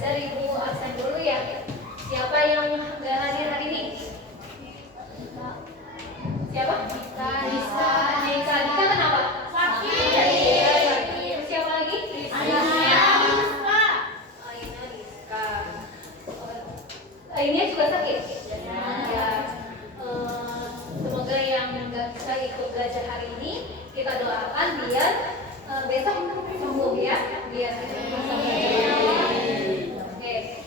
belajar Ibu absen dulu ya. Siapa yang nggak hadir hari ini? Siapa? Risa. Risa kenapa? Sakit. Siapa lagi? Aina Rizka. Aina juga sakit? Ya. Semoga yang nggak bisa ikut belajar hari ini kita doakan biar besok sembuh ya, biar bisa belajar. Oke.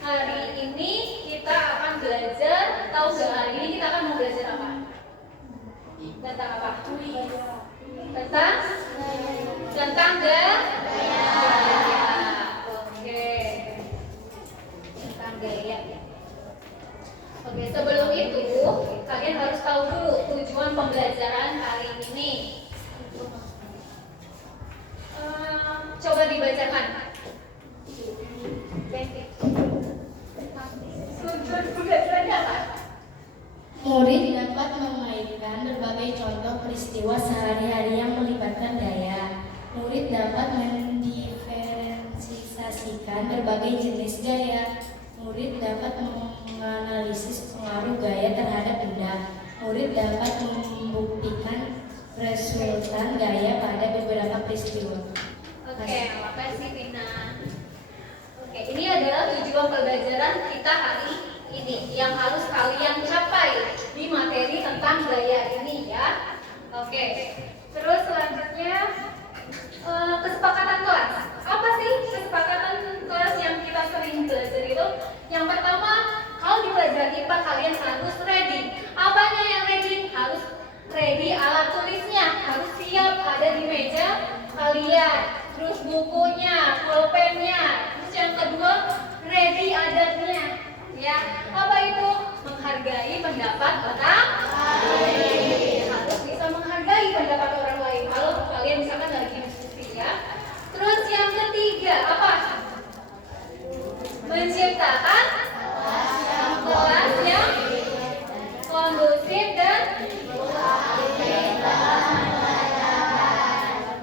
Hari ini kita akan belajar, tahu nggak hari ini kita akan mau belajar apa? Tentang apa? Tentang gaya. Oke. Tentang gaya. Oke, sebelum itu kalian harus tahu dulu tujuan pembelajaran hari ini. Coba dibacakan. Tujuan pembelajarannya apa? Murid dapat memainkan berbagai contoh peristiwa sehari-hari yang melibatkan gaya. Murid dapat mendiferensiasikan berbagai jenis gaya. Murid dapat menganalisis pengaruh gaya terhadap benda. Murid dapat membuktikan resultan gaya pada beberapa peristiwa. Oke, makasih Vina. Oke, ini adalah tujuan pembelajaran kita hari ini yang harus kalian capai di materi tentang gaya ini ya. Oke, terus selanjutnya kesepakatan kelas. Apa sih kesepakatan kelas yang kita sering belajar itu? Yang pertama, kalau di pelajaran IPA kalian harus ready. Apanya yang ready? Harus ready alat tulisnya, harus siap ada di meja kalian. Terus bukunya, pulpennya. Terus yang kedua, ready adatnya. Ya, apa itu? Menghargai pendapat orang lain. Harus bisa menghargai pendapat orang lain. Kalau kalian misalkan lagi diskusi ya. Terus yang ketiga, apa? Menciptakan kelas yang kondusif dan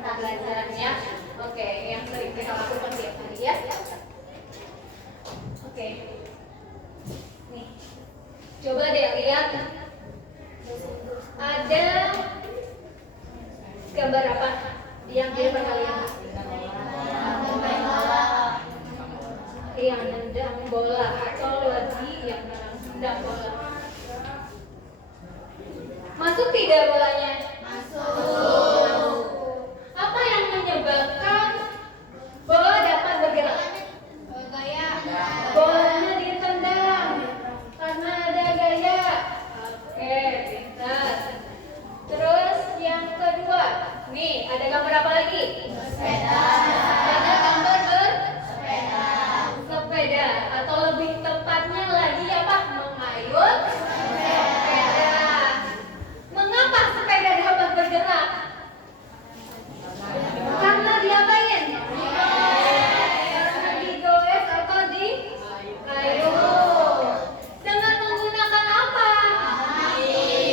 pembelajarannya. Oke, yang sering kita lakukan tiap hari ya. Oke. Nih. Coba deh lihat. Ada gambar apa yang di depan kalian? Yang nendang bola atau lagi yang nendang bola. Masuk tidak bolanya? Masuk. Apa yang menyebabkan bola dapat bergerak? Gaya. Bolanya ditendang karena ada gaya. Oke, pintar. Terus yang kedua, nih ada gambar apa lagi? Sepeda. Ada gambar bersepeda atau lebih tepatnya lagi apa? Mengayuh sepeda. Mengapa sepeda dapat bergerak? Karena diapain? Karena digoes atau dikayuh. Dengan menggunakan apa?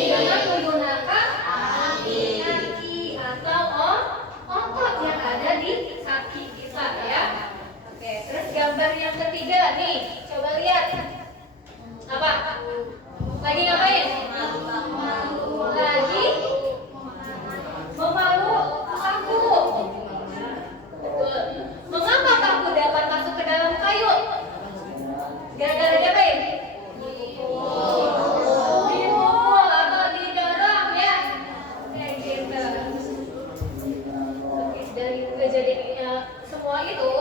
Dengan menggunakan kaki atau otot yang ada di kaki kita ya. Oke, terus gambar yang ketiga nih, coba lihat. Apa? Lagi ngapain? Lagi memalu paku. Betul. Mengapa paku dapat masuk ke dalam kayu? Gara-gara diapain? Dipukul atau didorong ya. Kayak gitu. Oke, dari kejadian semua itu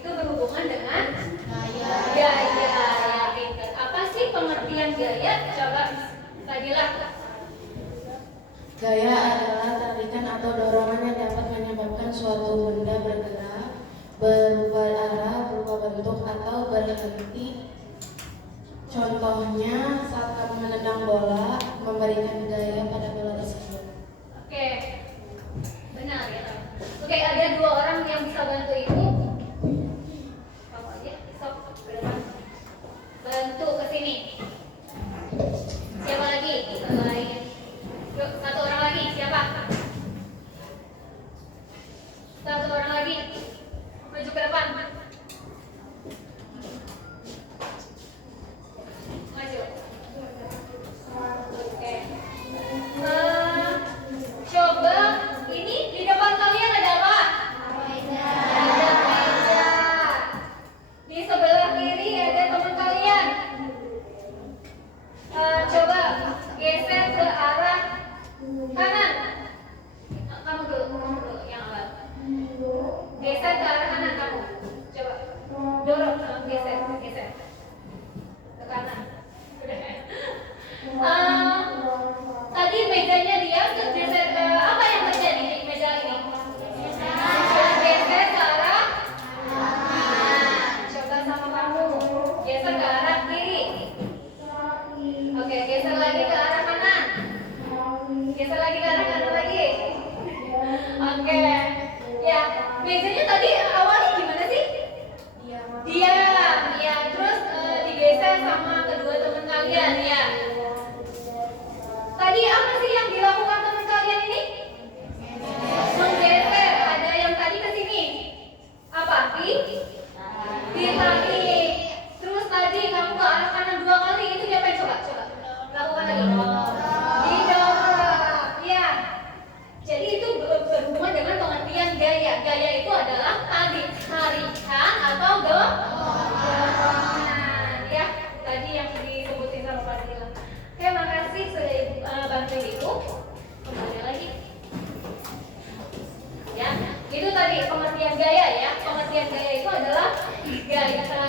berhubungan dengan gaya. Ya, pintar. Apa sih pengertian gaya? Coba Fadilah. Gaya adalah tarikan atau dorongan yang dapat menyebabkan suatu benda bergerak, berubah arah, berubah bentuk, atau berhenti. Contohnya saat kamu menendang bola, memberikan gaya pada bola tersebut. Oke, benar ya. Oke, ada dua orang yang bisa bantu ibu. Kamu aja, sok ke depan. Bantu ke sini. Siapa lagi? Lain. Yuk, satu orang lagi. Siapa? Satu orang lagi.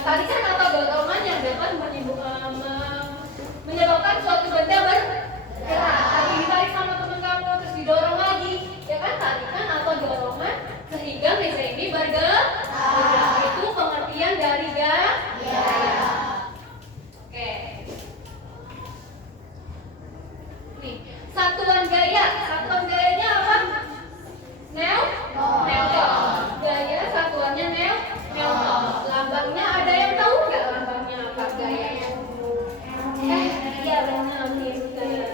tarikan atau dorongan yang dapat menyebabkan suatu benda bergerak. Tadi ditarik sama teman kamu terus didorong lagi, ya kan? Tarikan atau dorongan sehingga meja ini bergerak. Itu pengertian dari gaya. Oke. Nih, satuan gaya. Satuan gayanya apa? Newton. Gaya satuannya Newton. Lambangnya ada yang tahu nggak lambangnya apa gayanya? Iya benar nih gaya.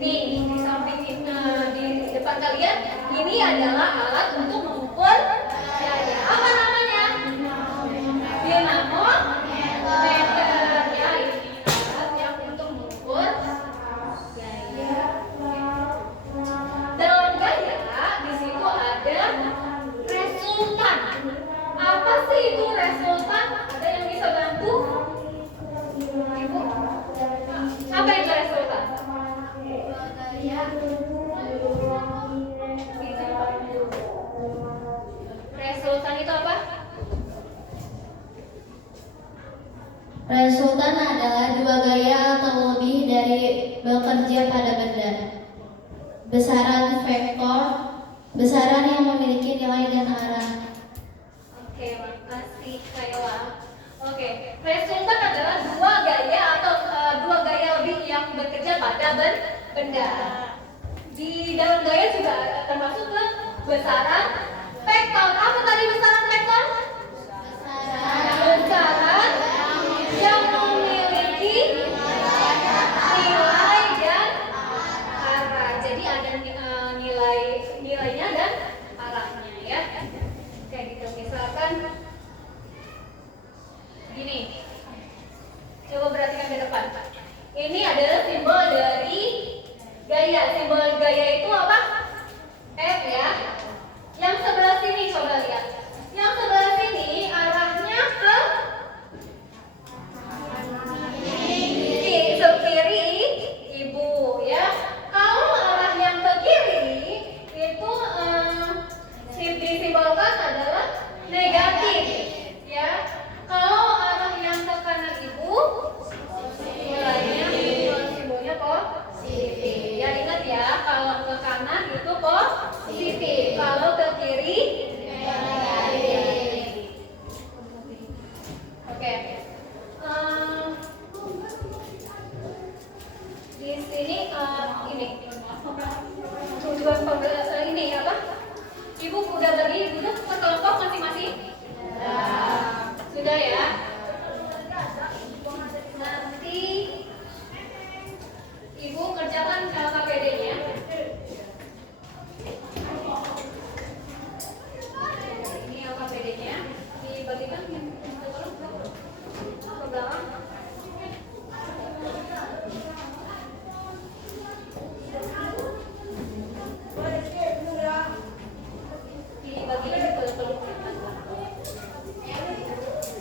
Nih di samping di depan kalian ini adalah alat untuk mengukur gaya. Apa namanya? Dinamometer. Ya, ini alat yang untuk mengukur gaya. Dalam gaya di situ ada resultan. Apa sih itu resultan? Ada yang bisa bantu? Ibu? Apa itu resultan? Resultan itu apa? Resultan adalah dua gaya atau lebih dari bekerja pada benda. Besaran vektor, besaran yang memiliki nilai dan arah. Oke, makasih Kayla. Oke, resultan adalah dua gaya atau dua gaya lebih yang bekerja pada benda. Di dalam gaya juga termasuk ke besaran vektor. Apa tadi besaran vektor? Besaran yang memiliki nilai dan arah. Jadi ada nilainya dan arahnya ya. Kayak gitu. Misalkan gini. Coba perhatikan ke depan. Ini adalah simbol dari gaya. Simbol gaya itu apa? F ya. Yang sebelah sini coba lihat. Yang sebelah sini arahnya ke kiri ibu ya. Kalau arah yang ke kiri itu disimbolkan adalah negatif ya. Kalau arah yang ke kanan ibu mulainya simbolnya positif. Ya ingat ya, kalau ke kanan itu positif, kalau ke kiri negatif. Oke. Di sini ini tujuan ini apa? Ibu udah bagi ibu per kelompok masing-masing? Sudah ya. Nanti ibu kerjakan KPD-nya. Ini KPD-nya dibagikan ke belakang.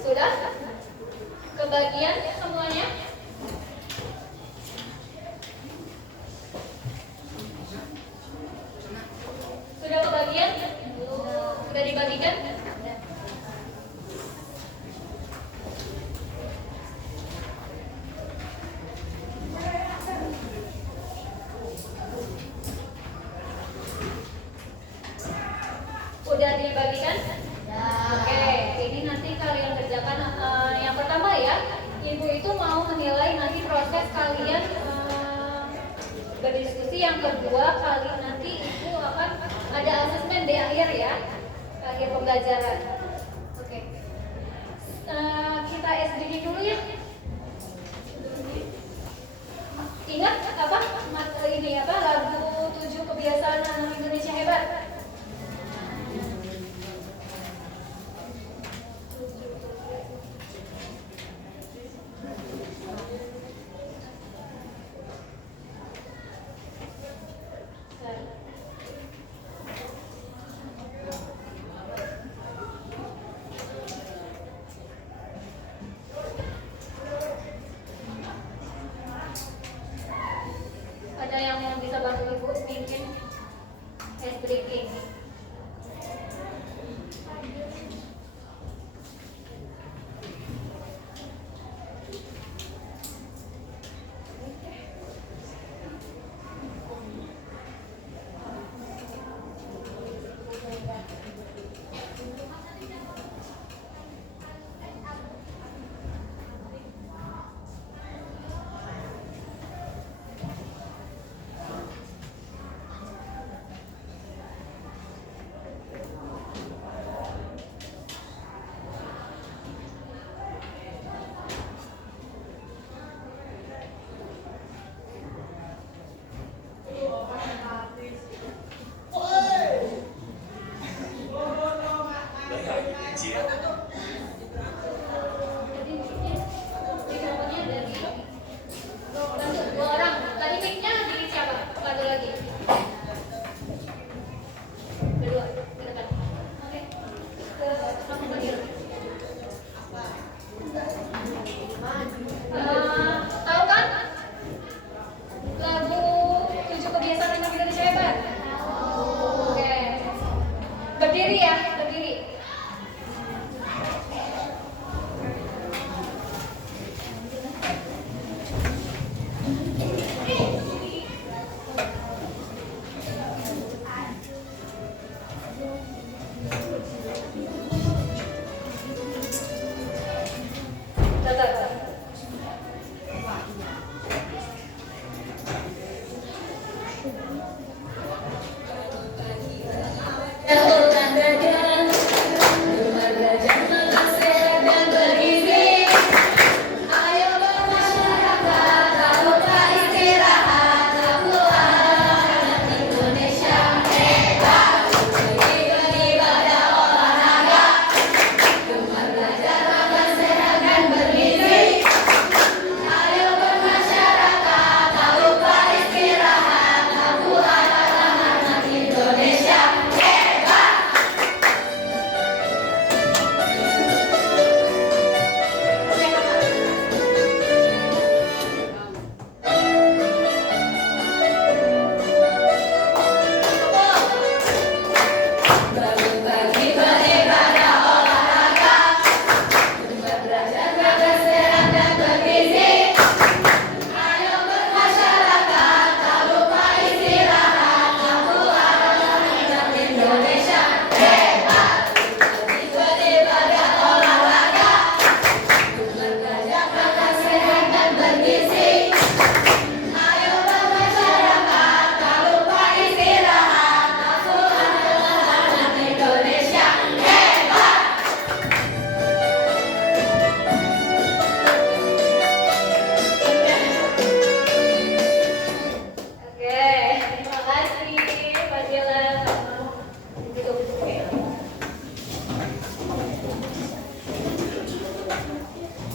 Sudah? Kebagian semuanya? Sudah kebagian? Sudah dibagikan? Udah dibagikan? Oke, ini nanti kalian kerjakan yang pertama ya. Ibu itu mau menilai nanti proses kalian berdiskusi. Yang kedua kali nanti ibu akan ada asesmen di akhir ya, akhir pembelajaran. Oke, kita SDG dulu ya. Ingat apa? Ini apa? Lagu 7 Kebiasaan Anak Indonesia Hebat.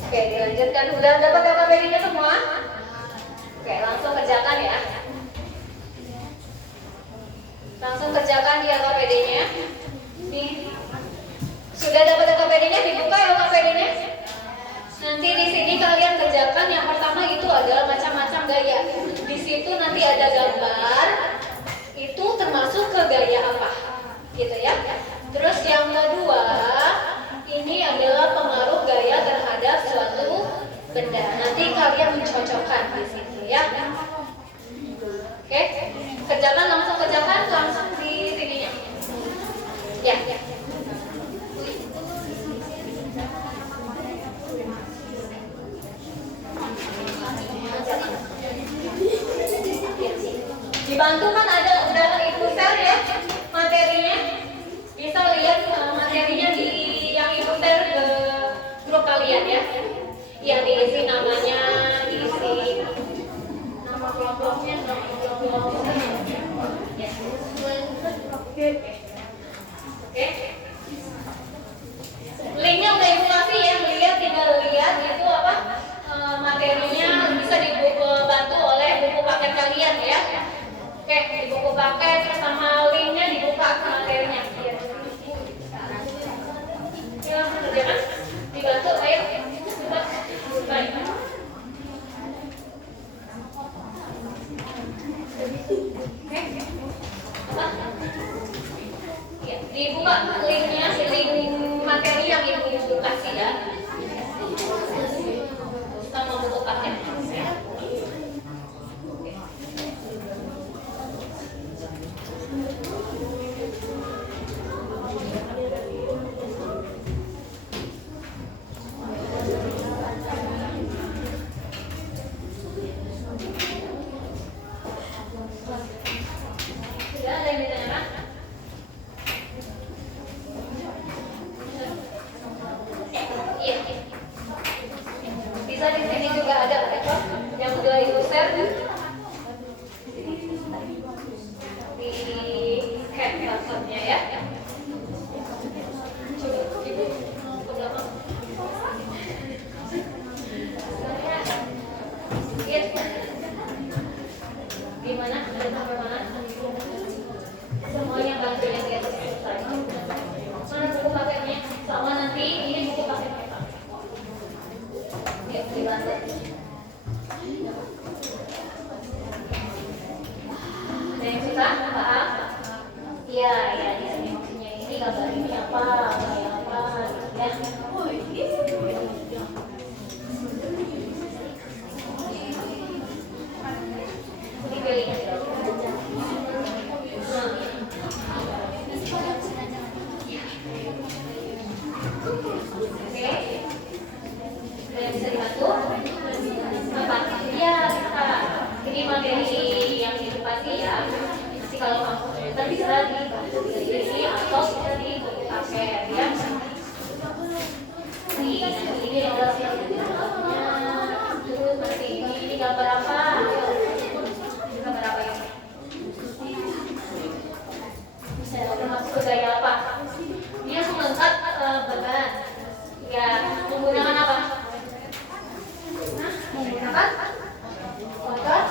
Oke, dilanjutkan. Udah dapat LKPD-nya semua? Oke, langsung kerjakan ya. Langsung kerjakan di LKPD-nya. Nih. Sudah dapat LKPD-nya? Dibuka LKPD-nya. Nanti di sini kalian kerjakan. Yang pertama itu adalah macam-macam gaya. Di situ nanti ada gambar. Itu termasuk ke gaya apa? Gitu ya. Terus yang kedua, ini adalah pengaruh gaya terhadap suatu benda. Nanti kalian mencocokkan di situ ya. Oke, kerjakan langsung di sininya. Ya. Dibantu kan ada udah ibu share ya materinya. Bisa lihat materinya di yang ibu share ke grup kalian ya. Yang diisi namanya, diisi nama kelompoknya, ya. Oke. Linknya udah ibu kasih ya, tinggal lihat itu apa materinya bisa dibantu oleh buku paket kalian ya. Oke, di buku paket sama linknya dibuka materinya. Ya, langsung kerjakan. Dibantu, ayo. Coba. Baik. Oke. Apa? Ya, dibuka linknya, link materi yang ibu kasih ya. Sama buku paket. Sudah ada yang ditanyakan? Iya. Bisa di sini juga ada yang udah ibu share di cap laptopnya ya. Coba ibu ke belakang. Iya. Gimana? Ada sampai mana? Semuanya bantu yang di atas selesai. Mana buku paketnya? Sama nanti ini buku paketnya Pak. Ya, dibantu. Ada yang susah? Paham? Iya, ya di sini maksudnya ini gambar ini apa, kayak apa, ya. Dipilih. Oke, bisa dibantu? Apa? Ya, bisa. Ini materi yang edukasi ya. Nanti kalau kamu kesulitan bisa dibantu sendiri atau bisa di buku paket ya. Ini adalah yang gambarnya. Terus nanti ini gambar apa? Gambar apa ya? Bisa termasuk ke gaya apa? Dia mengangkat beban. Ya, menggunakan apa? Menggunakan motor.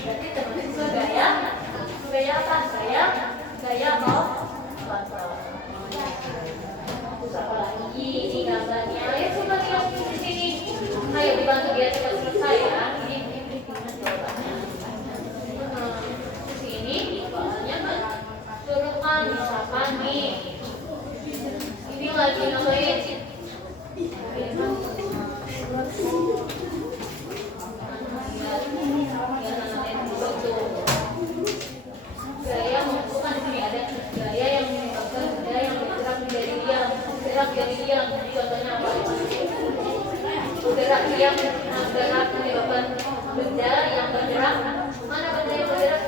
Berarti termasuk ke gaya apa? Gaya motor. Terus apa lagi? Ini gambarnya. Ya, coba lihat di sini. Ayo dibantu biar cepat selesai ya. Ini jawabannya. Sini soalnya kan turunan misalkan nih. Ini lagi nambahin. Gaya bukan di sini ada gaya yang menyebabkan gaya yang bergerak menjadi diam, bergerak jadi diam. Contohnya apa? Bergerak diam, bergerak menyebabkan benda yang bergerak. Mana benda yang bergerak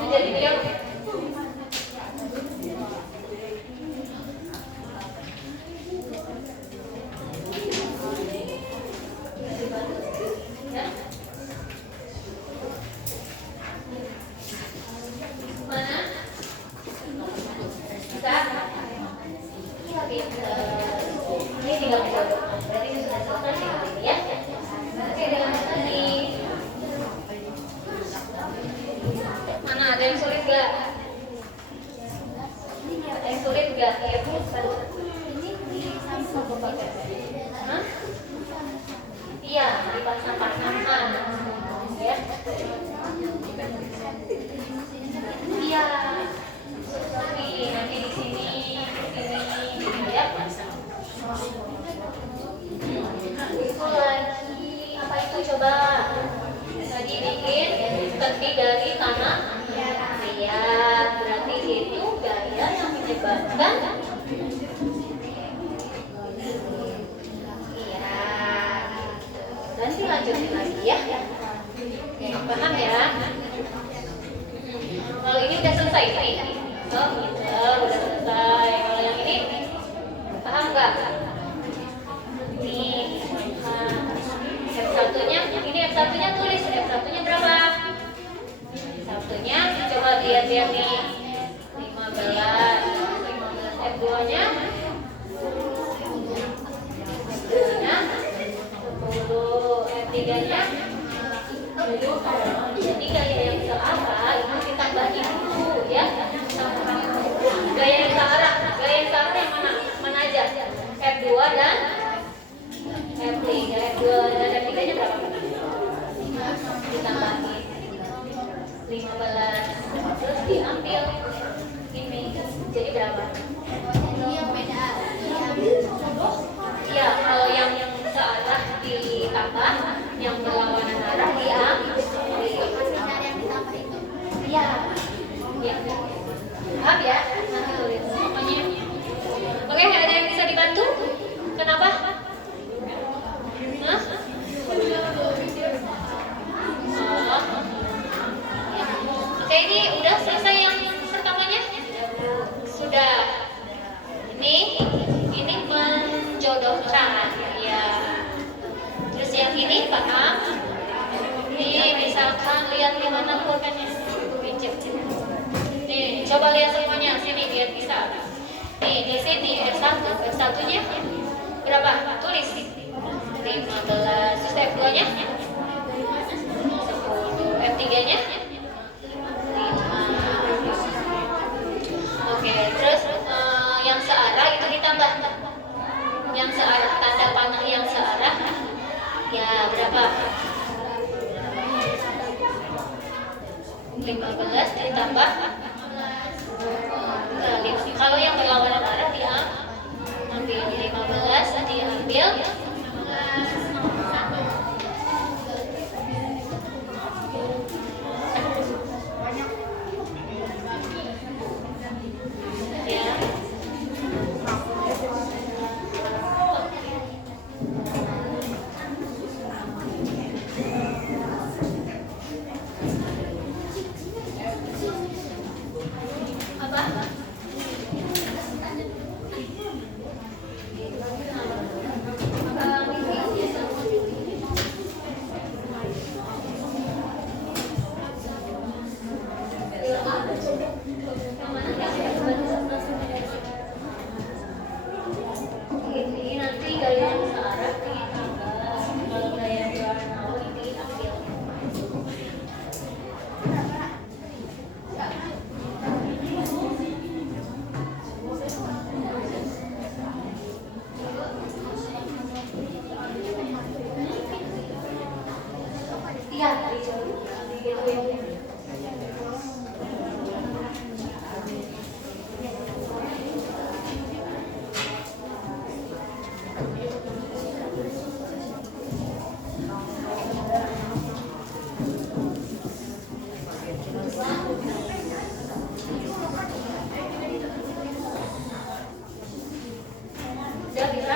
menjadi diam? Ya. Mana? Bisa? Iya, bisa. ini tinggal menjodohkan. Berarti ini sudah selesai tinggal ini ya. Oke, dilanjut lagi. Mana ada yang sulit gak? Ada yang sulit gak? Ya, Hah? Iya, dipasang-pasangkan. Ya. Iya. Nanti di sini ya. Itu lagi apa itu coba? Tadi bikin tepi dari tanah. Iya, berarti itu gaya yang menyebabkan. Iya. Nanti lanjutin lagi ya. Oke, paham ya? Kalau ini udah selesai nih. Oh, gitu, udah selesai. Kalau yang ini paham nggak? Nih, F1-nya, ini F1-nya tulis. F1-nya berapa? F1-nya coba lihat-lihat nih. 15. F2-nya 10. F3-nya 10. Jadi gaya yang searah itu ditambahin dulu ya. Gaya yang searah yang mana? Mana aja? F2 dan F3. F2 dan F3-nya berapa? Ditambahin 15. Terus diambil ini. Jadi berapa? Iya, kalau yang searah ditambah, yang berlawanan arah diambil. Iya. Ya. Paham ya? Nanti tulis pokoknya. Oke, ada yang bisa dibantu? Kenapa? Hah? Oh. Ya. Oke, ini udah selesai yang pertamanya? Sudah. Ini menjodohkan ya. Terus yang ini paham? Ini misalkan lihat di mana pulpennya. Nih, coba lihat semuanya sini biar bisa. Nih, di sini F1, F1-nya berapa? Tulis 15. Terus F2-nya 10. F3-nya 5. Oke, terus yang searah itu ditambah. Yang searah, tanda panah yang searah ya berapa? 15 ditambah. Kalau yang berlawanan arah diambil 15 diambil. Ya. Apa? Ini nanti gaya yang searah ditambah. Kalau gaya yang berwarna ini ambil. Iya, gitu. Udah bisa?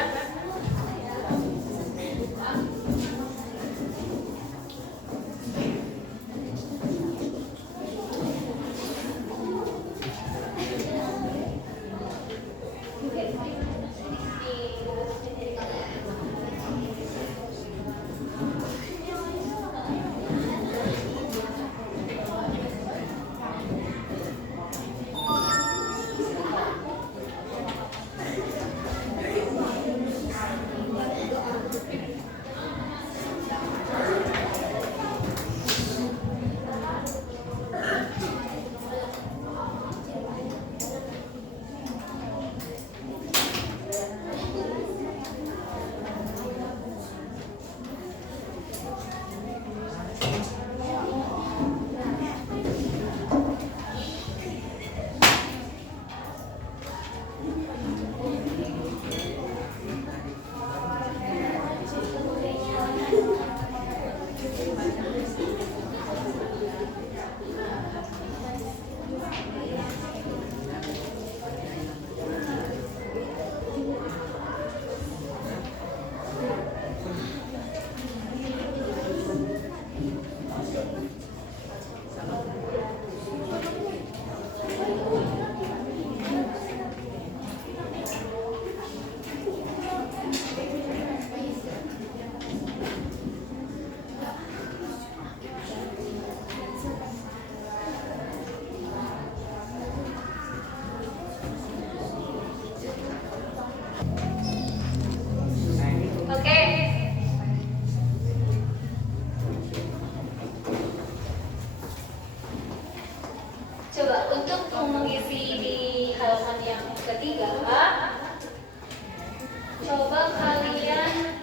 Coba kalian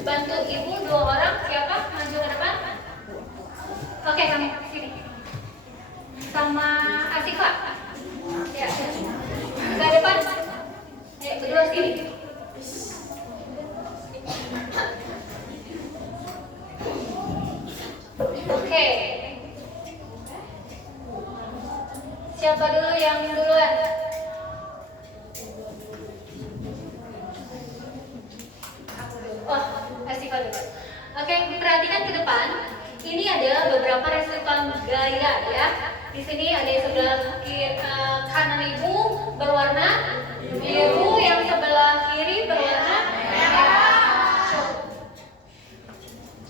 bantu ibu 2 orang. Siapa? Maju ke depan. Oke, kamu sini. Sama Asifa. Ya. Ke depan. Ya, berdua sini. Oke. Siapa dulu yang duluan? Oh, Asifa dulu. Oke, perhatikan ke depan. Ini adalah beberapa resultan gaya ya. Di sini ada yang sebelah kanan ibu berwarna biru, yang sebelah kiri berwarna merah.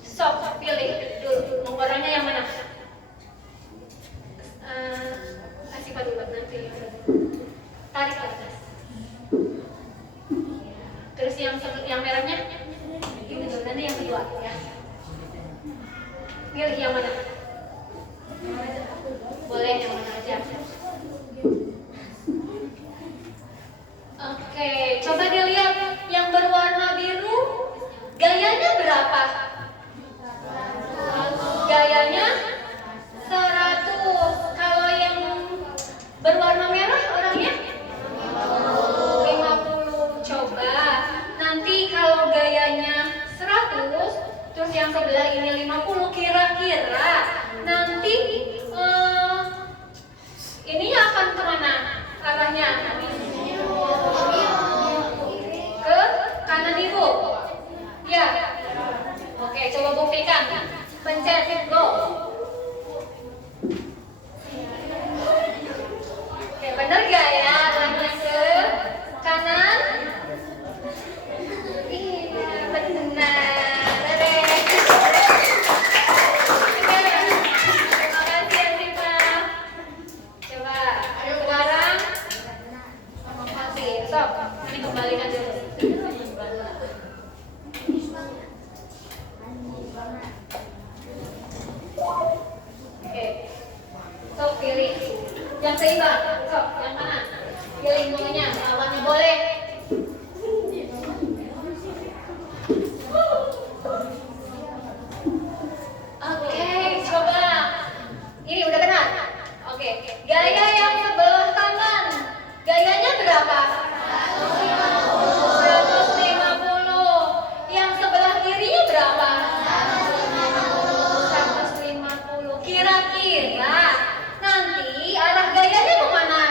Sok, pilih dulu. Mau warnanya yang mana? Asifa dulu nanti. Tarik ke atas. Terus yang merahnya? Ini dulu, nanti yang kedua ya. Pilih yang mana? Boleh yang mana aja. Oke, coba dilihat yang berwarna biru. Gayanya berapa? Gayanya 100. Kalau yang berwarna merah orangnya 50. Coba nanti kalau gayanya 100, terus yang sebelah ini 50, kira-kira nanti ini akan kemana arahnya? Ke kanan ibu? Ya. Oke, coba buktikan. Pencet, go. Oke, bener gak ya arahnya ke kanan? Iya, benar. Kembalikan dulu. Oke. Sok pilih. Yang seimbang. Sok, yang mana? Pilih bunganya. Warna boleh. Oke, coba. Ini udah benar. Oke. Gaya yang sebelah kanan. Gayanya berapa? 150. Yang sebelah kirinya berapa? 150. Kira-kira nanti arah gayanya kemana?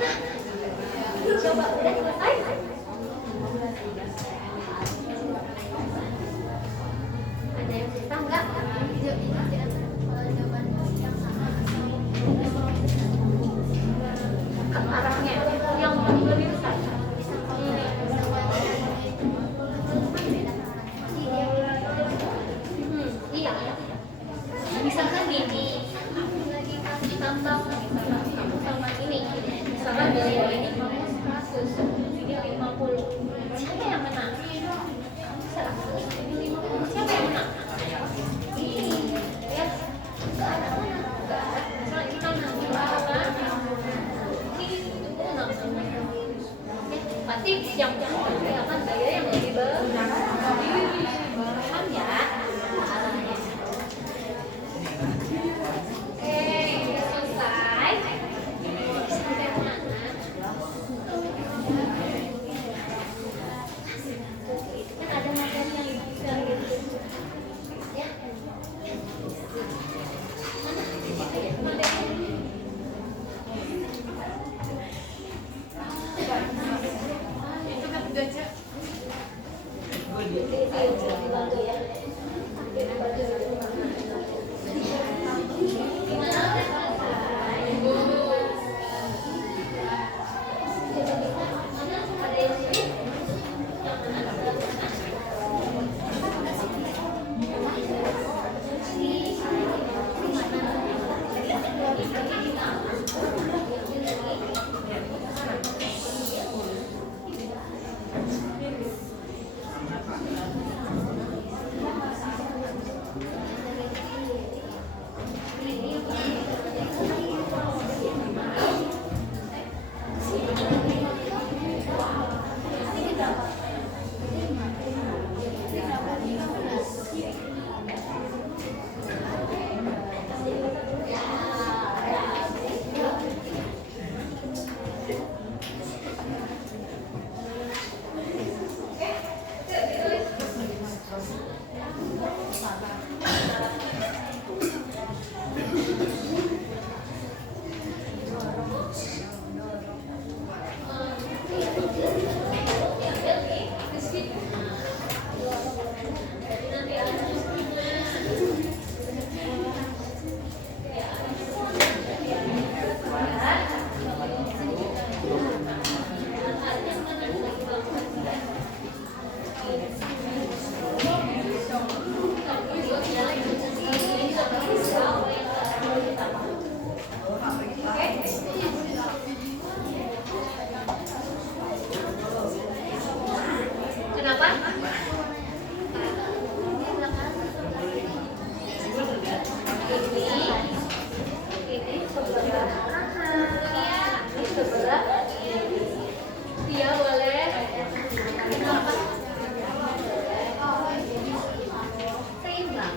Mana? Coba udah selesai? Ada yang susah nggak? Ke arahnya yang lebih besar. Iya. Misalkan gini, ditambah sama ini, misalkan dari ini kamu 100, ini 50. Siapa yang menang? Siapa yang menang? Ini, ya. Ke arah mana? Misalnya ini kanan, ke arah kanan. Ini menang. Pasti yang akan gaya yang lebih paham ya? Arahnya. Oke, udah selesai. Sampai mana? Kan ada materi yang bisa gitu. Ya. Mana? Materi. Itu kan gajah. Dibantu ya. Kenapa? Ini sebelah kanan, ini sebelah kiri. Dia boleh kenapa? Seimbang.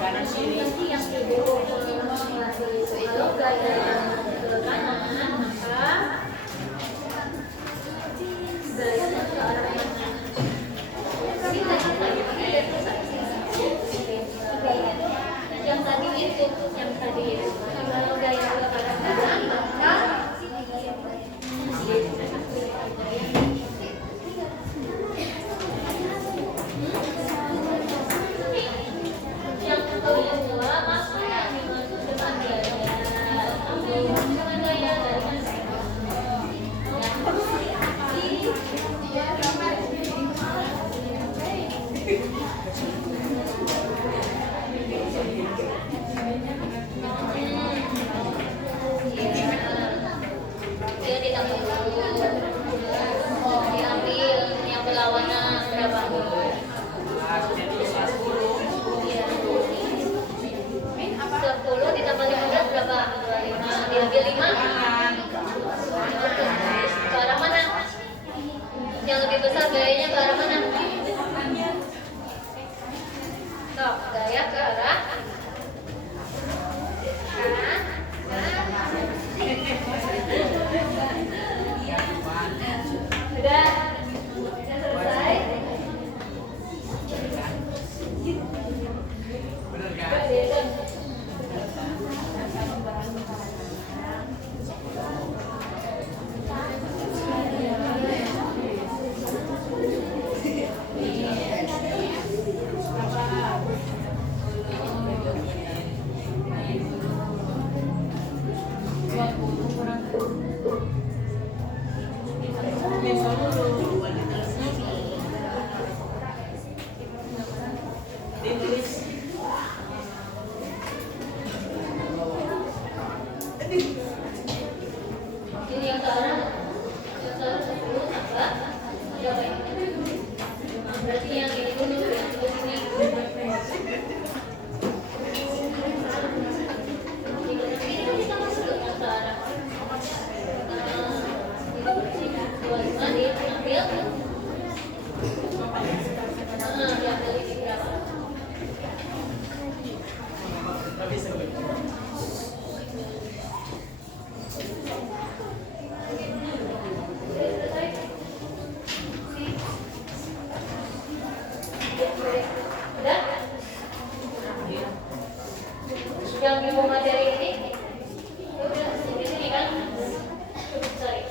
Kanan kiri yang kalau gaya ke kanan maka gayanya ke arah mana? Ini yang tadi itu, kalau gaya ke arah kanan maka yang kedua masuk yang dimaksud depan gaya. Udah? Yang mau materi ini? Udah, di sini kan? Sorry.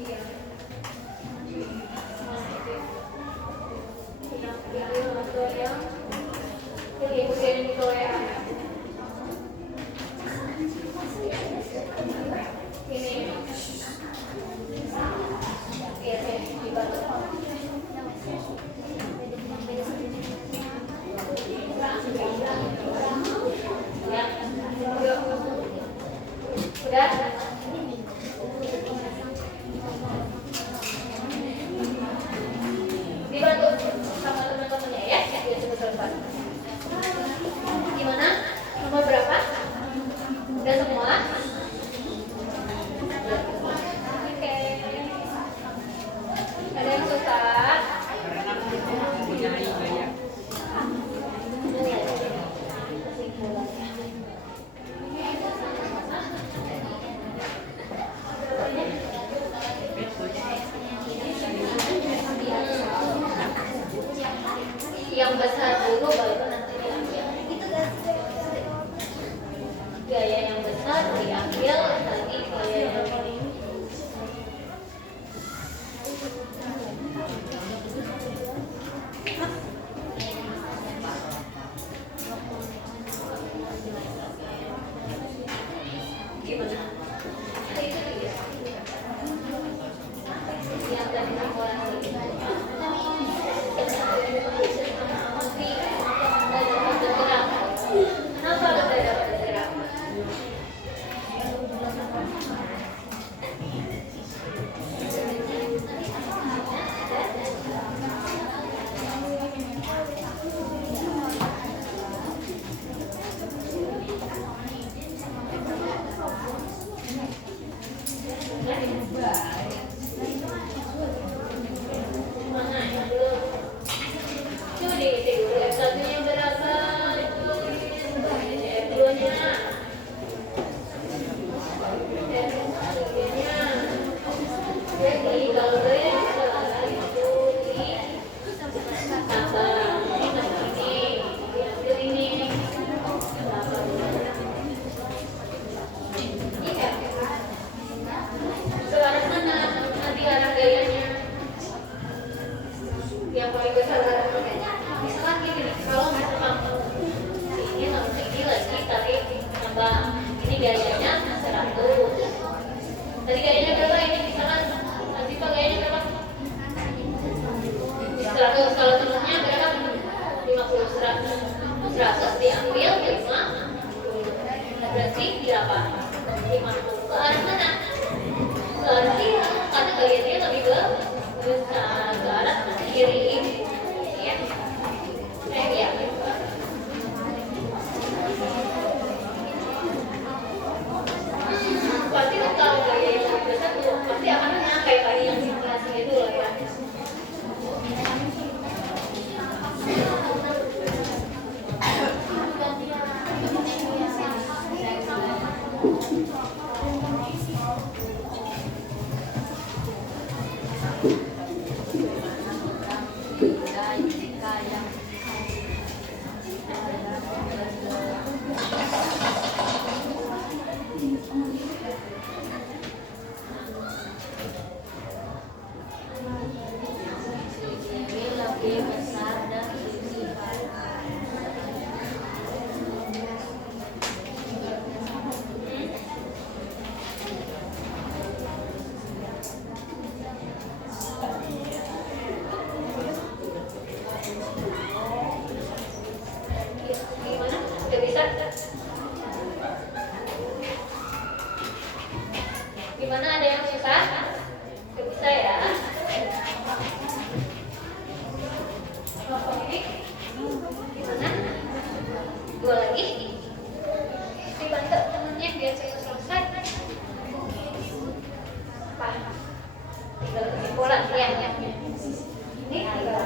Iya. Udah? Dibantu sama teman-temannya ya, biar cepat selesai. Gimana? Nomor berapa? Udah semua? Oke. Ada yang susah? Yang besar dulu baru nanti diambil. Gaya yang besar diambil tadi gaya yang ini. Gimana? Yang tadi simulasi. Kenapa ada dapat bergerak? Mana yang belum? Coba diisi dulu. F1-nya berapa? F2-nya. F3-nya. Jadi kalau saya itu tambah ini, diambil ini. Iya. Ke arah mana? Nanti arah gayanya. Yang paling besar arah mana? Misalkan gini nih, kalau misalkan ini sama ini lagi tarik tambah ini gayanya 100. Tadi gayanya berapa ini? Misalkan nanti pak gayanya berapa? 100. Kalau temennya berapa? 50. 100 diambil 5. Berarti berapa? 50. Ke arah mana? Ke arah kiri, karena gayanya lebih besar. Ke arah kiri. Ya. Ya. Pasti kan kalau gaya yang lebih besar tuh pasti akan kena kayak tadi yang simulasi itu lah ya. Gimana? Udah bisa? Gimana, ada yang susah? Udah bisa ya? Kelompok ini gimana? Dua lagi. Dibantu temennya biar cepat selesai. Apa? Tinggal kesimpulan ya. Ini tinggal.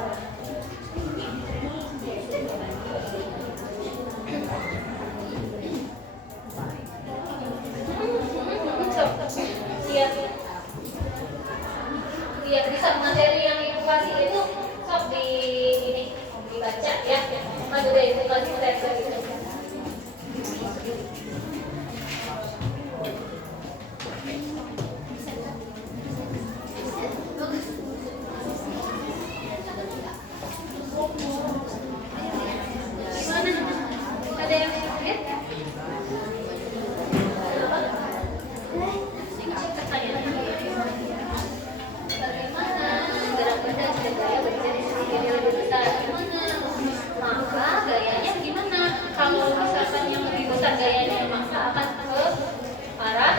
Lihat bisa materi yang motivasi itu sok di ini dibaca ya. Maju deh bukan step gitu. Ada yang lihat? Bagaimana gerak badan dan gaya berjalan jadi lebih besar? Gimana? Maka gayanya gimana? Kalau misalkan yang lebih besar gayanya, maka akan ke arah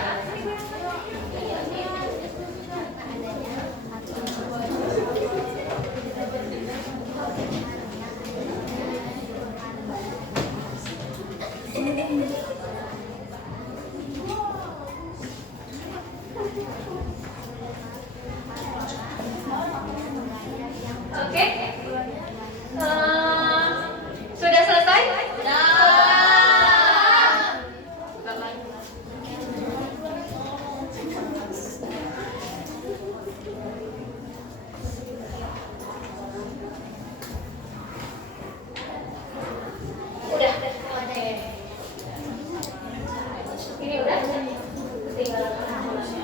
oke. Sudah selesai? Udah. Oke. Ini udah? Tinggal ulannya.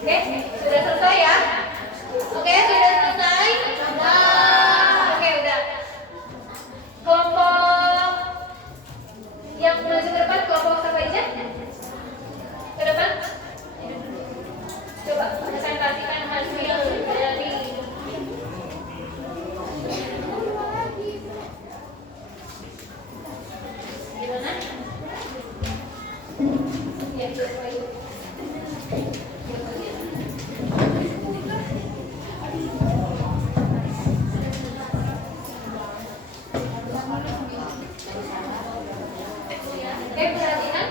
Oke, sudah selesai ya? Oke, sudah selesai? Oke, udah. Kelompok yang maju ke depan, kelompok siapa aja? Ke depan? Coba, presentasikan hasil dari gimana? Ya, coba yuk. Oke, perhatikan.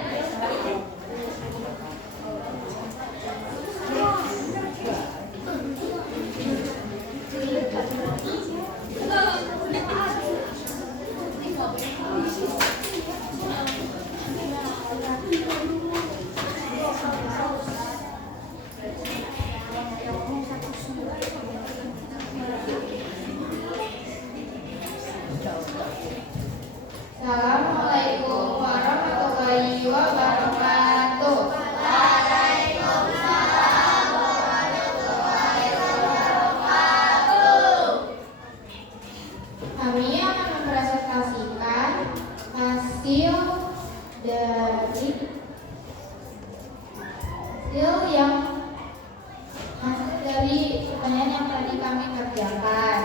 Assalamualaikum warahmatullahi wabarakatuh. Kami akan mempresentasikan hasil dari pertanyaan yang tadi kami kerjakan.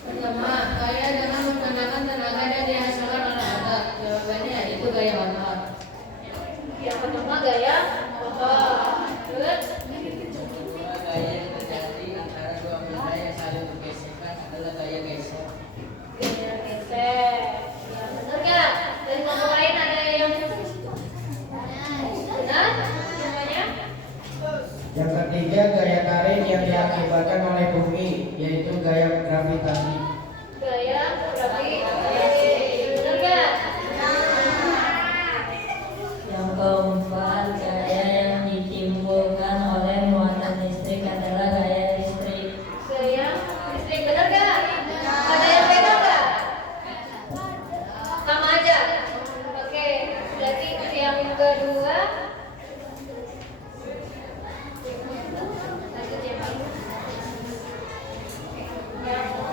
Pertama, gaya dengan menggunakan tenaga dan dihasilkan oleh otot. Jawabannya yaitu gaya otot. Yang pertama gaya otot. Terus Gaya yang terjadi antara dua benda yang saling bergesekan adalah gaya gesek. gaya geser. Ya, benar nggak? Dari kelompok lain ada yang benar? Semuanya? Yang ketiga, gaya tarik yang diakibatkan oleh bumi, yaitu gaya gravitasi. Gaya gravitasi. Benar nggak? Yang keempat, gaya yang ditimbulkan oleh muatan listrik adalah gaya listrik. Gaya listrik. Benar nggak? Ada yang beda nggak? Sama aja. Oke. Berarti yang kedua.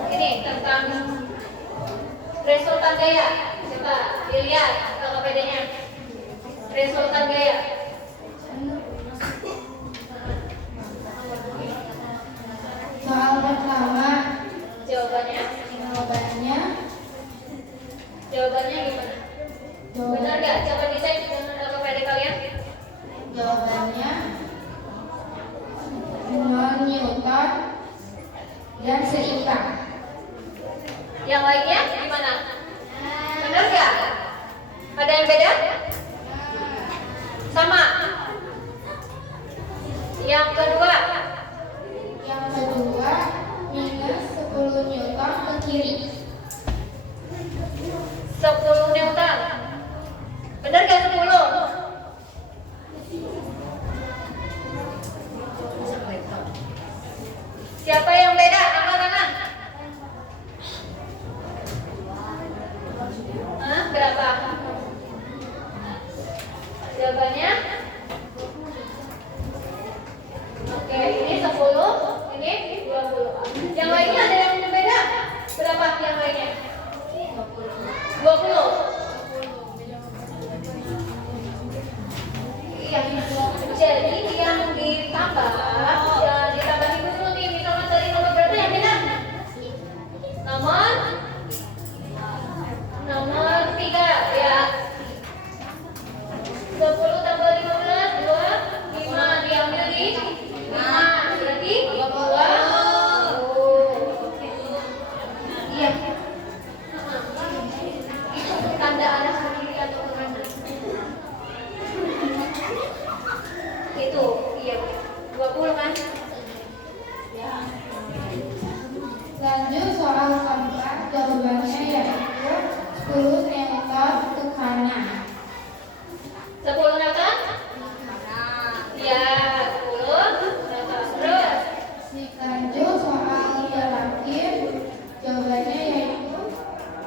Ini tentang resultan gaya. Coba dilihat KPD-nya. Resultan gaya. Soal pertama, Jawabannya gimana? Benar nggak? Coba dicek dengan KPD kalian. jawabannya 0 Newton dan seimbang. Yang lainnya gimana? Benar nggak? Ada yang beda? Jawabannya? Oke, ini 10, ini 20. Yang lainnya ada yang beda? Berapa yang lainnya? 20. Iya, jadi yang ditambah, ya ditambah itu dulu nih, misalnya dari nomor berapa yang beda? Nomor 3 ya. 10 tambah 15, 5 diambil di 5, berarti 20. Iya. Itu tanda anak sendiri atau orang? Itu, iya. 20 kan? Lanjut soal keempat, jawabannya yaitu 10 Newton ke kanan. 10 Newton? Ya, 10 Newton. Terus? Lanjut soal terakhir, jawabannya yaitu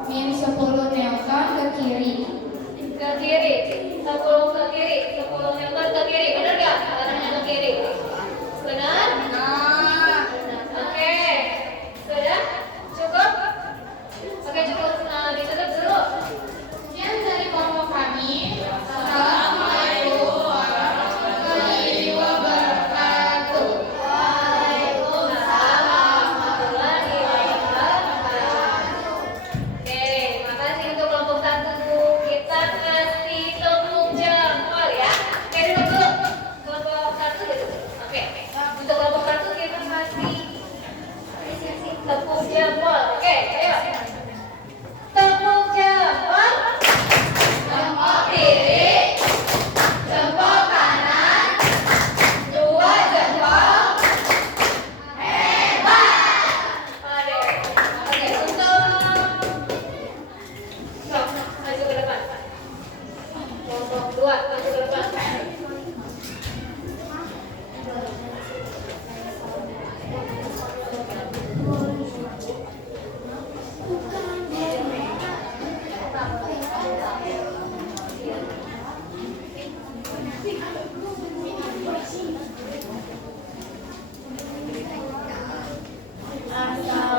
min 10 Newton ke kiri. Ke kiri. 10 ke kiri. 10 Newton ke kiri. Benar nggak? Arahnya ke kiri. Benar? Oke. Sudah? Cukup? Oke, cukup. Ditutup dulu. Sekian dari kelompok kami. Assalamualaikum warahmatullahi wabarakatuh. Waalaikumsalam warahmatullahi wabarakatuh. Oke, makasih untuk kelompok 1. Kita kasih tepuk jempol ya. Oke, duduk dulu. Kelompok 1 duduk. Oke. Untuk kelompok 1 kita kasih tepuk jempol. Oke, ayo. Tepuk jempol. Jempol kiri. Jempol kanan. 2 jempol. Hebat. Oke, untuk maju ke depan. Kelompok 2 maju ke depan.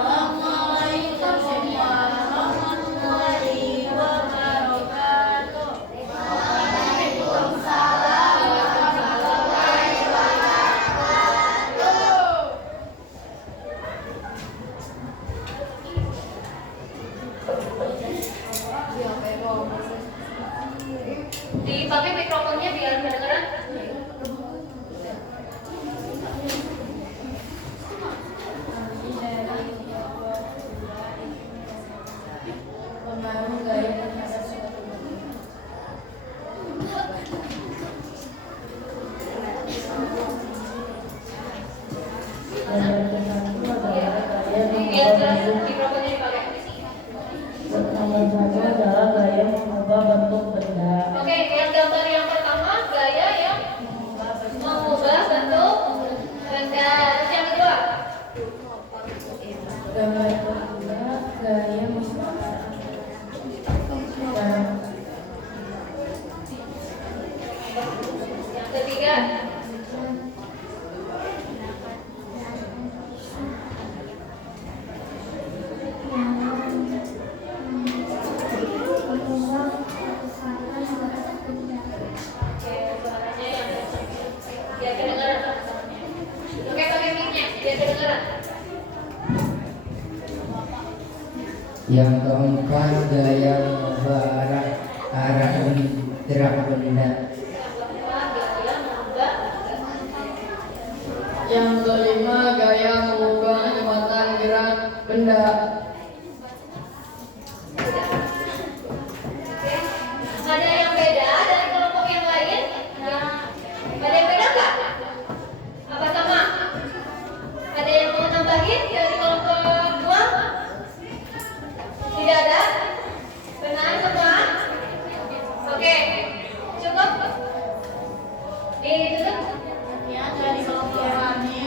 Assalamualaikum warahmatullahi wabarakatuh. Waalaikumsalam warahmatullahi wabarakatuh. Dipakai mikrofonnya biar kedengeran. Pengaruh gaya terhadap suatu bentuk. Gambar ke-1 adalah gaya Biar mengubah jelas bentuk. mikrofonnya dipakai. Nomor 1 adalah gaya mengubah bentuk benda. Oke, yang gambar yang pertama gaya yang mengubah bentuk benda. Terus yang kedua? Gambar kedua gaya mengubah Yang ketiga? Oke, suaranya yang biar kedengeran. Oke, pakai mic-nya biar kedengeran. Yang keempat, gaya mengubah arah gerak benda. Yang kelima, gaya mengubah kecepatan gerak benda. Ada yang beda dari kelompok yang lain? Ada yang beda nggak? Apa sama? Ada yang mau nambahin dari kelompok 2? Tidak ada? Benar semua? Oke, cukup? Ditutup? Sekian dari kelompok kami.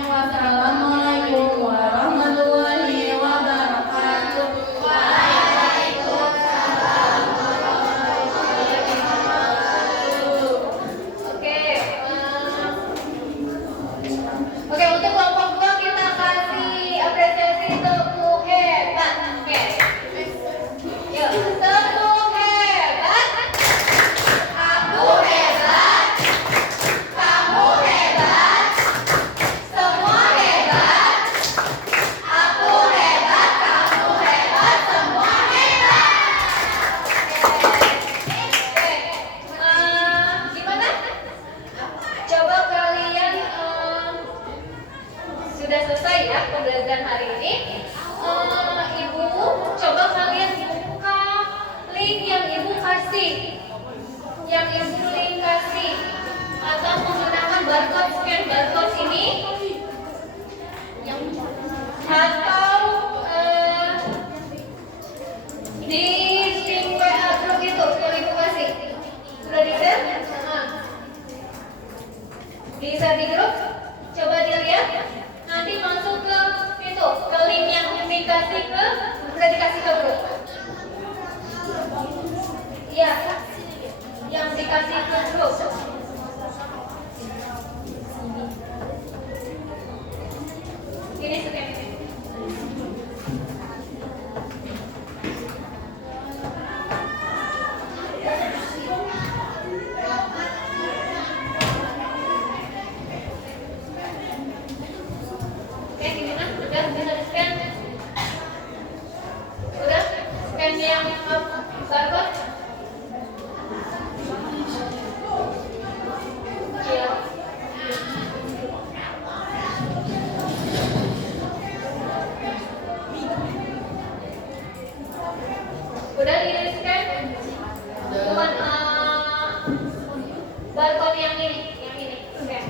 barcode ini atau di link WA grup itu yang ibu kasih sudah di share? Di share di grup, coba dilihat nanti masuk ke itu ke link yang dikasih ke sudah dikasih ke grup. Iya, yang dikasih ke grup. Ini scan ini. Oke, gimana? Udah bisa di scan? Udah? Scan yang barcode? Iya. Udah di scan? Bukan barcode yang ini scan.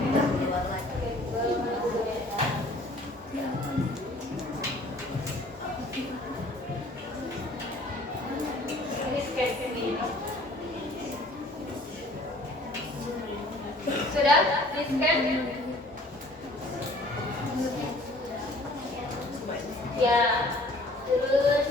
Ini scan ini. Sudah di scan? Ya, terus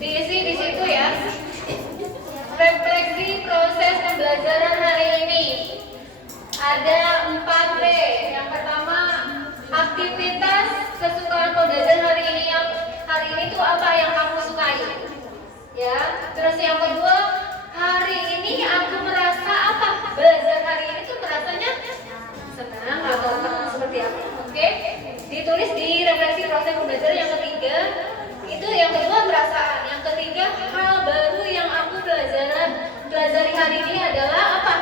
diisi di situ ya. Refleksi proses pembelajaran hari ini. Ada 4B. Yang pertama, aktivitas kesukaan pembelajaran hari ini. Yang hari ini itu apa yang kamu sukai? Ya. Terus yang kedua, hari ini aku merasa apa? Belajar hari ini tuh merasanya senang atau seperti apa? Oke. Ditulis di refleksi proses pembelajaran. Yang ketiga, itu yang kedua perasaan. Yang ketiga, hal baru yang aku pelajari hari ini adalah apa?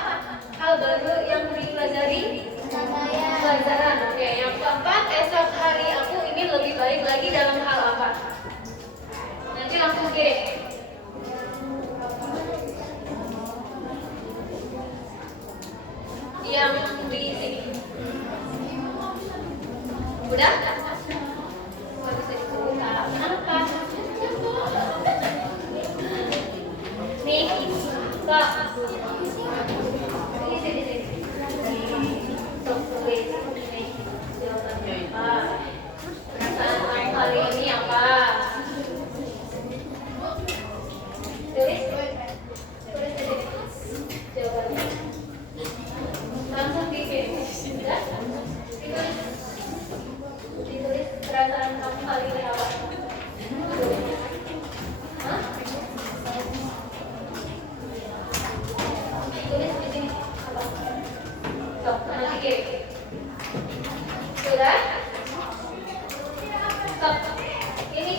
Hal baru yang dipelajari pelajaran. Oke, yang keempat, esok hari aku ingin lebih baik lagi dalam hal apa? Nanti langsung kirim. Yang di sini. Udah? Apa? Nih, Kak. Ini sini. Tuh, tulis. Nih, jawabannya apa? Perasaan kamu hari ini apa? Tulis. Tulis sini. Jawabannya. Langsung dikirim. Udah? Ditulis perasaan kamu hari ini apa? Hah? Tulis di sini apa? Tuh, nanti kirim. Sudah? Stop. Ini.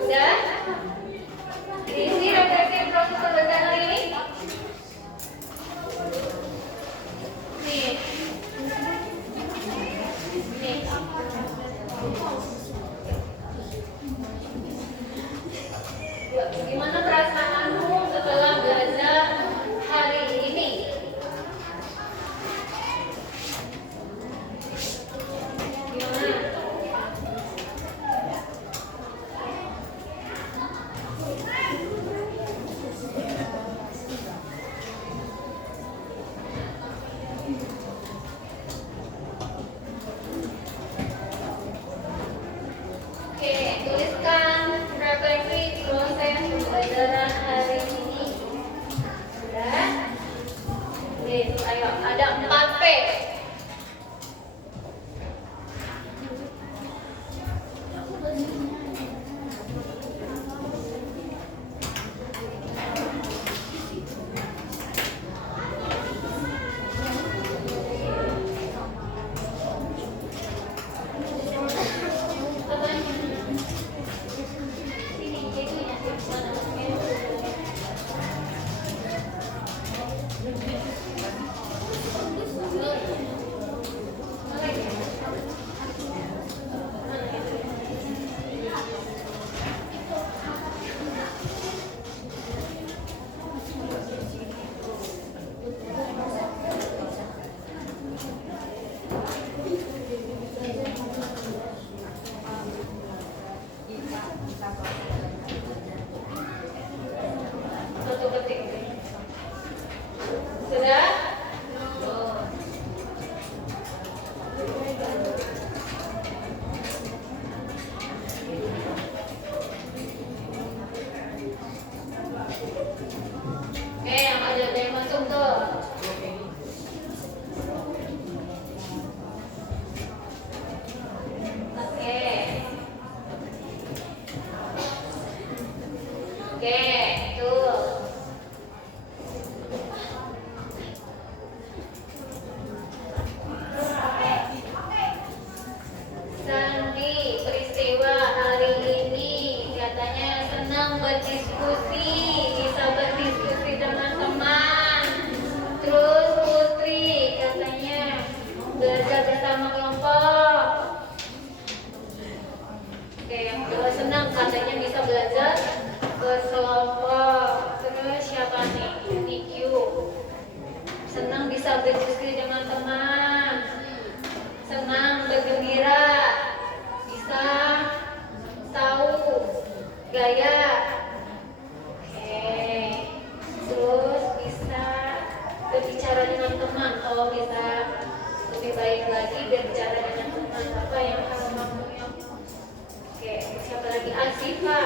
Udah? Diisi refleksi proses pembelajaran hari ini? Nih. Nih. Gimana perasaanmu setelah belajar hari ini? Gimana? Oke, tuliskan refleksi ada 4P. Satu ketik. Sudah? Oke, yang ada yang masuk tuh. Oke. Oke, tuh. Sandi, peristiwa hari ini katanya senang berdiskusi, bisa berdiskusi dengan teman. Terus Putri katanya belajar bersama kelompok. Oke, yang kedua senang katanya bisa belajar berkelompok. Terus siapa nih? Niq. Senang bisa berdiskusi dengan teman. Senang bergembira, bisa tahu gaya. Oke. Terus bisa berbicara dengan teman. Oh, bisa lebih baik lagi berbicara dengan teman. Apa yang kamu yang oke, siapa lagi? Asifa.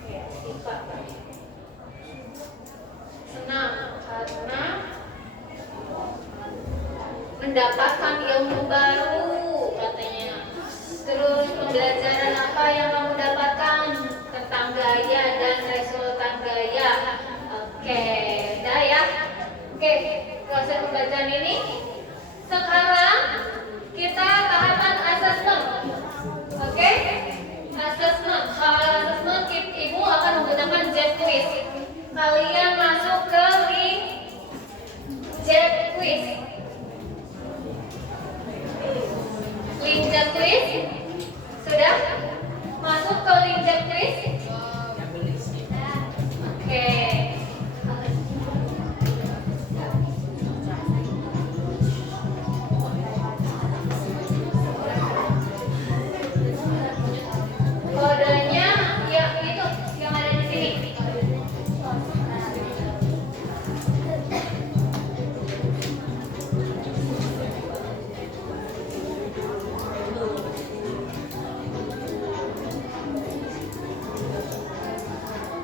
Oke, Asifa. Senang karena mendapatkan ilmu baru katanya. Terus pembelajaran apa yang kamu dapatkan tentang gaya dan resultan gaya. Oke, dah ya. Oke, proses pembacaan ini. Sekarang kita tahapan assessment. Oke, assessment. Soal assessment, ibu akan menggunakan Jet Quiz. Kalian masuk ke link Jet Quiz. Link Jet Quiz. Sudah? Masuk ke link Jet Quiz. Oke. Kodenya ya itu yang ada di sini.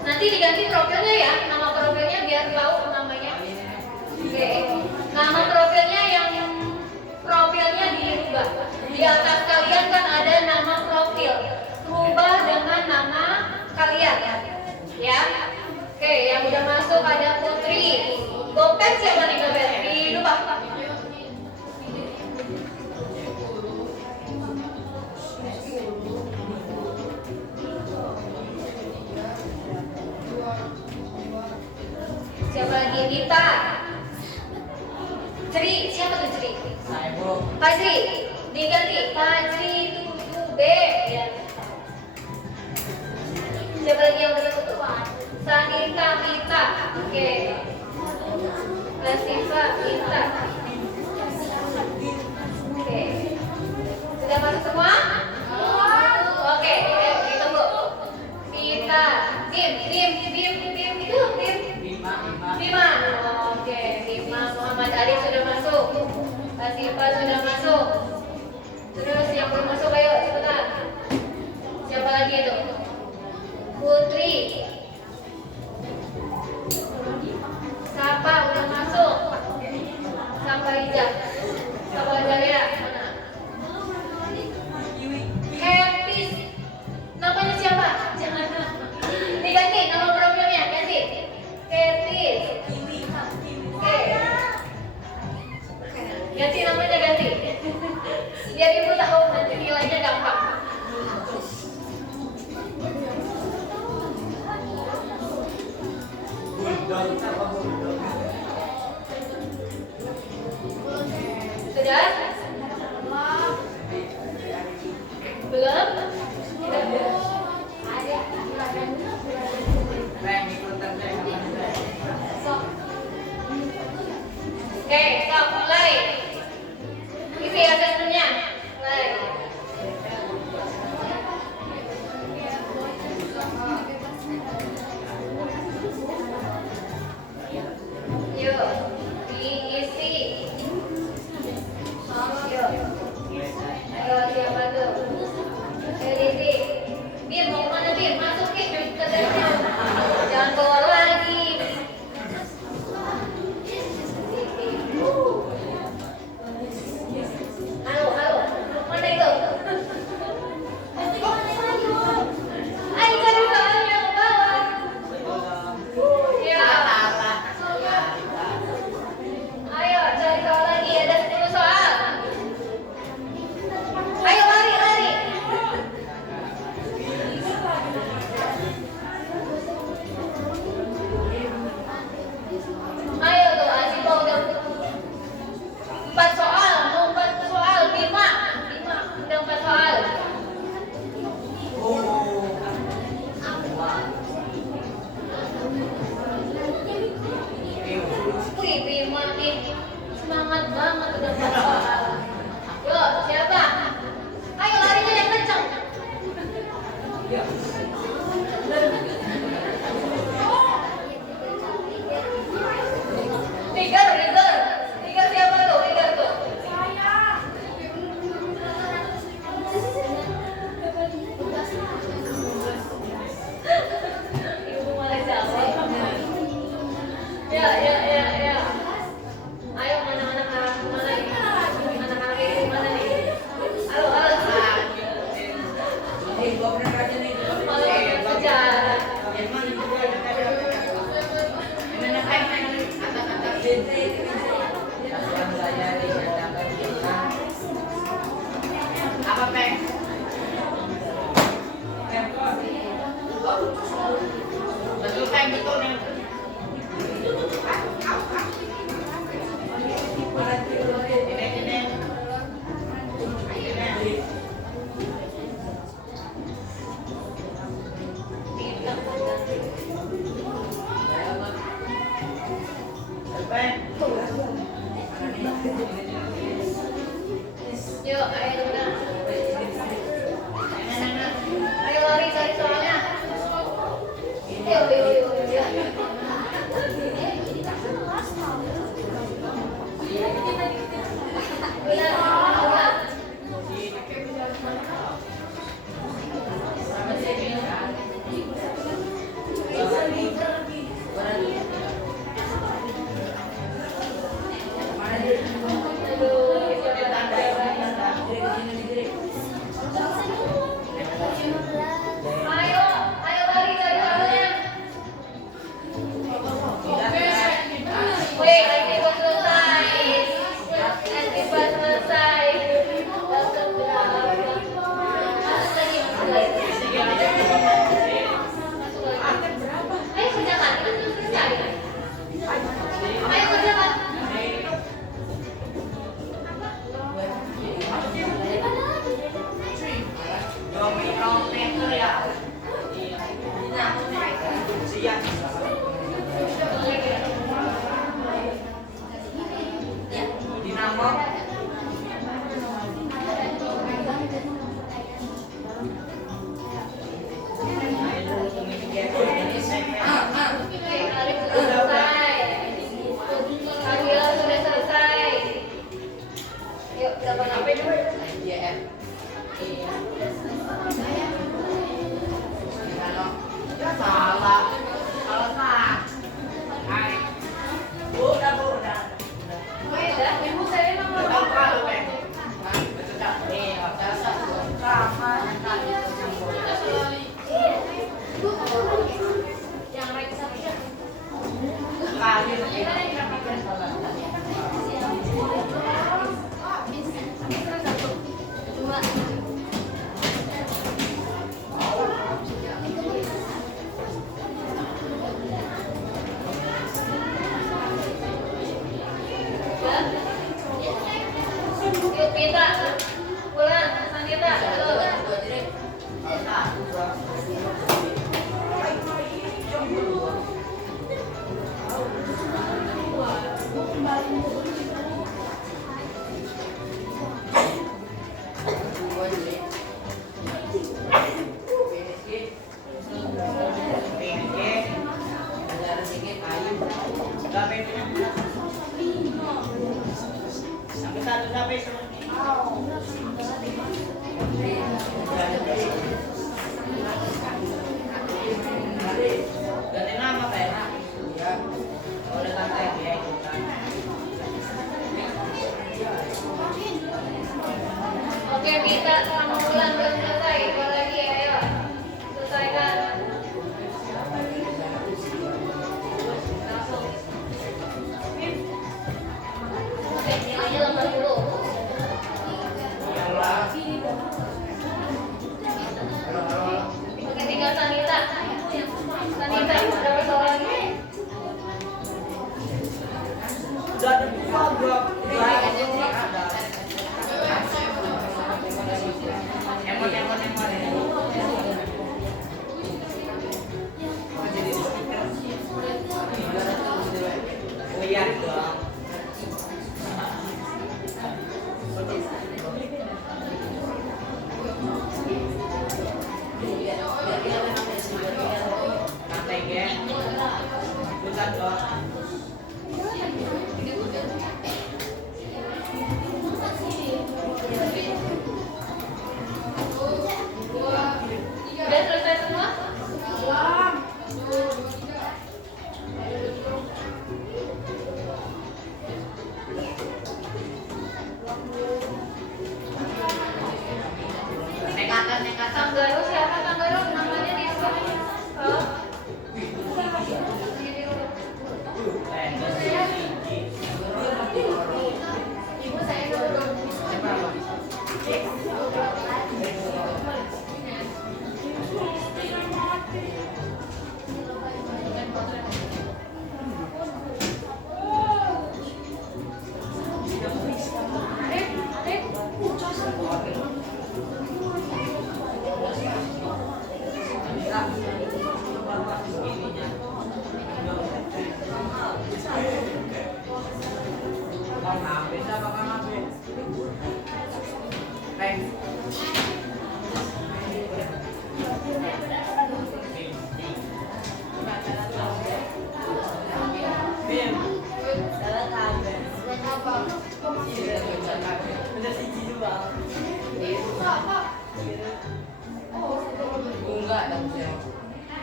Nanti diganti profilnya ya, nama profilnya biar tahu namanya. Oke, nama profilnya yang profilnya dirubah. Di atas kalian kan ada nama profil, rubah dengan nama kalian, ya. Oke, yang udah masuk ada Putri. Gopet siapa nih Gopet? Dirubah. Siapa lagi? Dita. Ceri, siapa tuh Ceri? Saya Bu. Fajri, diganti Fajri 7B ya. Siapa lagi yang udah masuk tuh? Sanita Mita. Oke. Lasifa Mita. Oke. Sudah masuk semua? Oke, ditunggu. Mita, Bim itu Bim. Bima. Oke, Bima. Muhammad Ali sudah masuk. Lasifa sudah masuk. Terus yang belum masuk ayo cepetan. Siapa lagi itu? Putri. Sapa udah masuk. Sapa Ija. Sapa Jaya. Mana? Happy. Namanya siapa? Jangan. Diganti nama programnya, ganti. Happy. Oke. Ganti namanya ganti. Biar ibu tahu nanti nilainya gampang. Sudah? Belum? Oke, stop, mulai. Isi asesmennya. Mulai. Yuk, diisi. Yuk. Ayo, siapa tuh? Ayo diisi. Bim, mau kemana Bim? Masukin ke dalam. Jangan keluar lagi. Halo, halo. Mana itu? Ayo cari soalnya ke bawah. Ya. Ayo cari soal lagi, ada 10 soal. Ayo lari, lari. Ayo tuh, Aziba udah 4 soal, mau 4 soal, 5, udah 4 soal. Wih, Bima nih semangat banget udah 4 soal. Yuk, siapa? Ayo larinya yang kencang. Tiga siapa tuh? Tiga tuh. Ibu malah jawab. Ya. Ayo mana nih? Anak-anak ini mana nih? Mita, Bulan, Sanita, tuh. Ganti nama Tera. Ya. Udah santai dia ikutan. Oke, Mita sama Bulan belum selesai. Dua lagi ya, ayo. Selesaikan. Langsung. Oke, nilainya lembar dulu. Oke, tinggal Sanita. Sanita, dapat soal lagi? Udah ada dua emot. Oh iya dong. Santai ya. Bukan dong. Udah selesai semua? Nekat. Tanggaro siapa Tanggaro? Namanya di sini. Oh. Ibu saya dulu.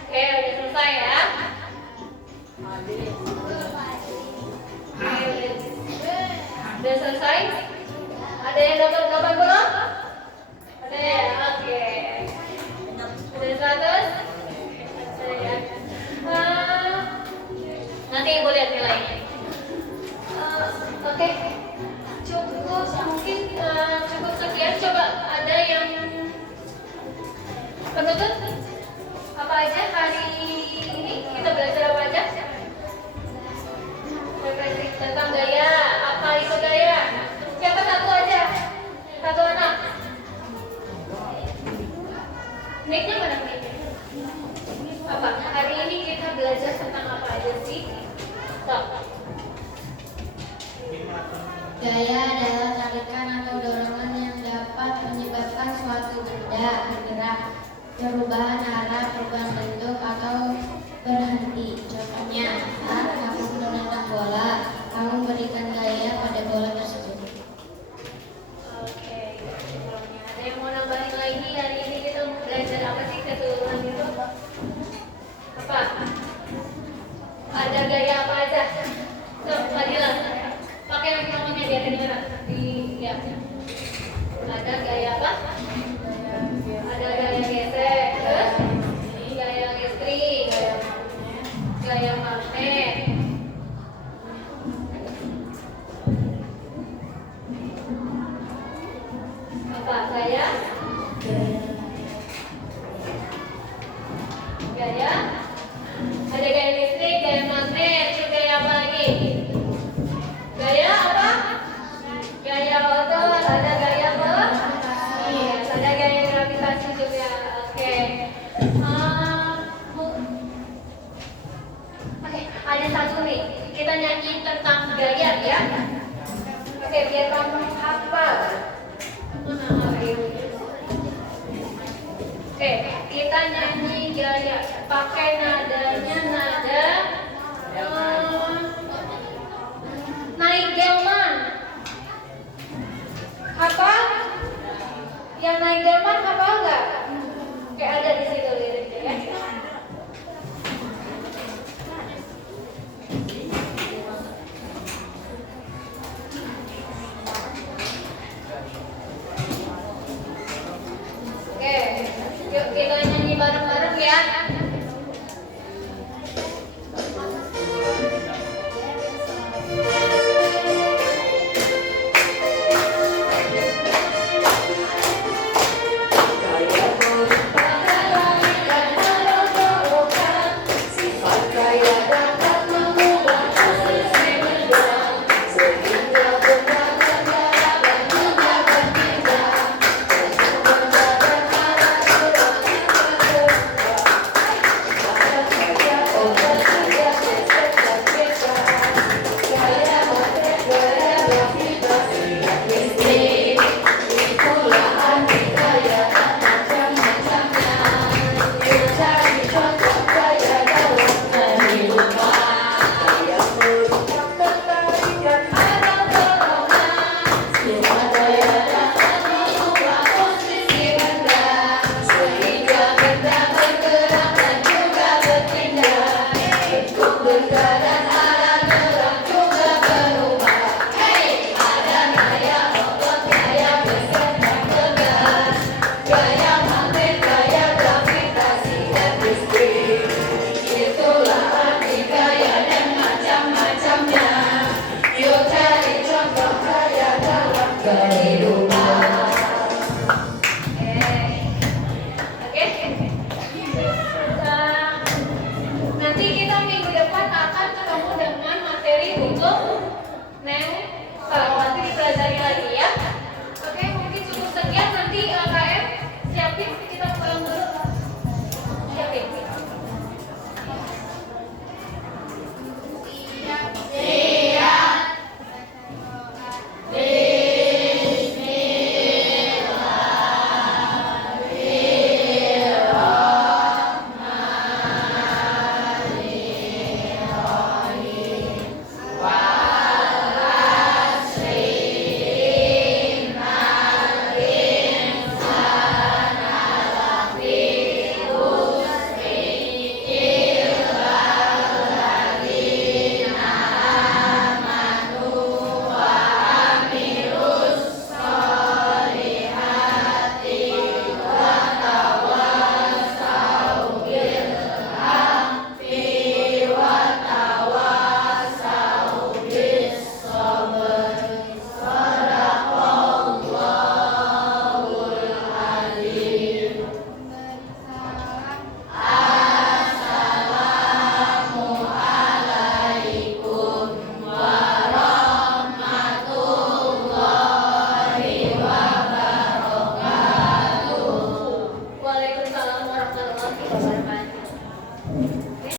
Oke, udah selesai ya. Udah selesai? Ada yang dapat 8 belum? Ada ya? Oke. Udah 100? Ada ya? Nanti ibu lihat nilainya. Oke. Cukup mungkin cukup sekian. Coba ada yang penutup? Apa aja hari ini kita belajar apa aja? Referensi tentang gaya. Apa itu gaya? Siapa satu aja? Satu anak. Mic-nya mana mic-nya? Apa? Hari ini kita belajar tentang apa aja sih? Stop. Gaya adalah tarikan atau dorongan yang dapat menyebabkan suatu benda bergerak, perubahan arah, perubahan bentuk, atau berhenti. Contohnya, saat kamu menendang bola, kamu berikan gaya pada bola tersebut. Oke. Ada yang mau nambahin lagi? Hari ini kita mau belajar apa sih keseluruhan itu? Apa? Ada gaya apa aja? Tuh, Fadila. Pakai mikrofonnya biar kedengeran. Ya. Ada gaya apa? Ada gaya gesek, terus gaya listrik, gaya magnet. Oke, biar kamu hafal. Mana Ariel? Oke, kita nyanyi gaya